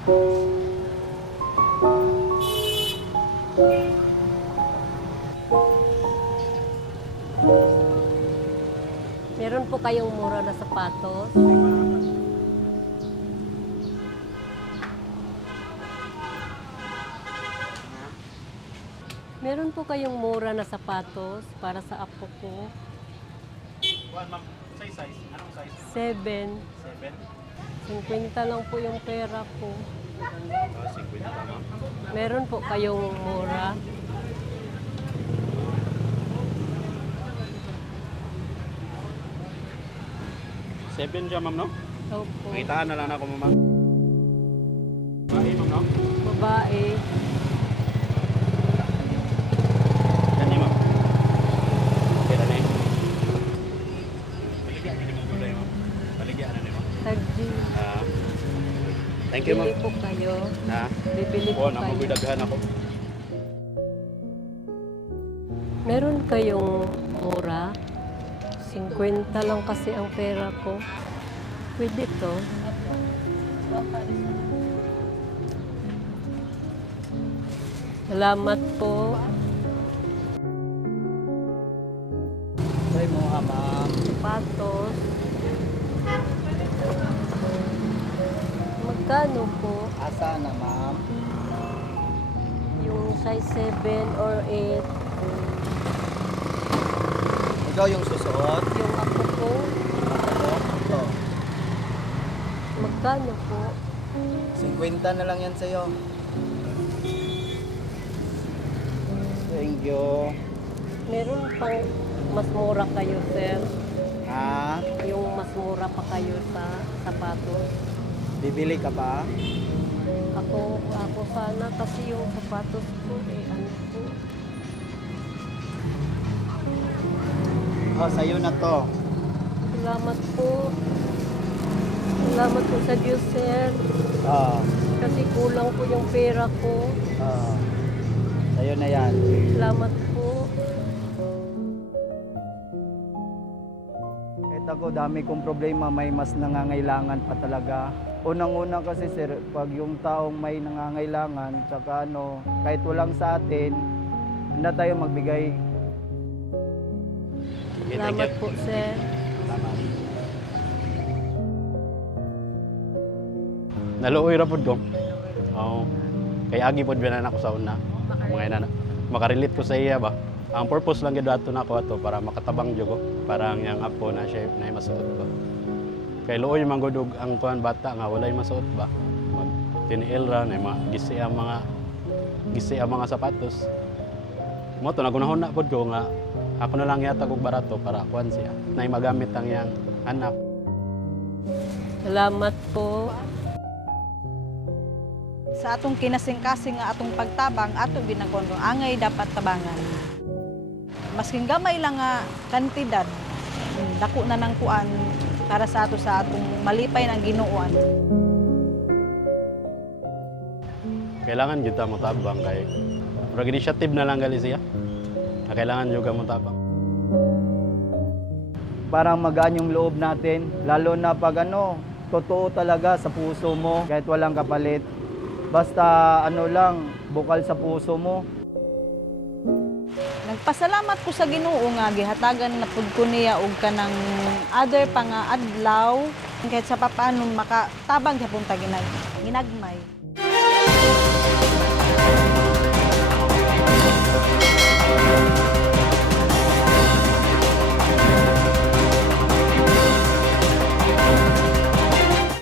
Meron po kayong mura na sapatos? Meron po kayong mura na sapatos para sa apo ko? Ma'am, size? Anong size? 7. 7? 50 lang po yung pera ko. 50 ma'am. Meron po kayong mura? Seven siya ma'am, no? Opo. Makitaan na lang ako ma'am. Bahay ma'am, no? Babae. Yan niya ma'am. Pera na yun. Baligyan niya ma'am gulay ma'am. Baligyan na niya ma'am. Tagdi. Thank you Bili ma'am. po kayo. Ha? Bibili po Oo, nang kayo. magudaghan ako. Meron kayong mura? 50 lang kasi ang pera ko. Pwede to. Salamat po. Try mo ha, ma'am. Sapatos. Magkano po? Asa na, ma'am? Yung size 7 or 8. Ikaw yung susuot. Yung ako po. Ito. Magkano po? 50 na lang yan sa'yo. Thank you. Meron pang mas mura kayo, sir. Ha? Yung mas mura pa kayo sa sapatos. Bibili ka pa? Ako sana kasi yung sapatos ko ano po. Oh, sa'yo na to. Salamat po. Salamat po sa Diyos, sir. Oh, Kasi kulang po yung pera ko. oh. Sa'yo na yan. Salamat po. Kahit ako, dami kong problema, may mas nangangailangan pa talaga. Unang-una kasi sir, pag yung taong may nangangailangan, tsaka ano, kahit walang sa atin, hindi tayo magbigay. Okay, thank Salamat you. po, sir. Naluoy ra pud ko. Oo. Kay agi pud binan ako sa una. Mga ina makarelate ko sa iya ba. Ang purpose lang gid ato nako ato para makatabang jud ko. Para ang yang apo na siya na masuot ko. Kay luoy man gud og ang kuan bata nga walay masuot ba. Mag tiniil ra na gisi ang mga sapatos. Mo to nagunahon na pud ko nga ako na lang yata og barato para kuan siya. Nay magamit ang yang anak. Salamat po. Sa atong kinasing-kasing nga atong pagtabang, atong ginagawang angay dapat tabangan. Masking gamay lang nga kantidad, dako na ng kuan para sa atong malipay ng Ginooan. Kailangan kita mo tabang kay murag initiative na lang gali siya. Na kailangan juga mo tabang. Parang magaan yung loob natin, lalo na pag ano, totoo talaga sa puso mo, kahit walang kapalit. Basta ano lang, bukal sa puso mo. Nagpasalamat ko sa Ginoo nga gihatagan na pud ko niya og kanang other pa nga adlaw kahit sa papaano makatabang gyapon ta ginagmay.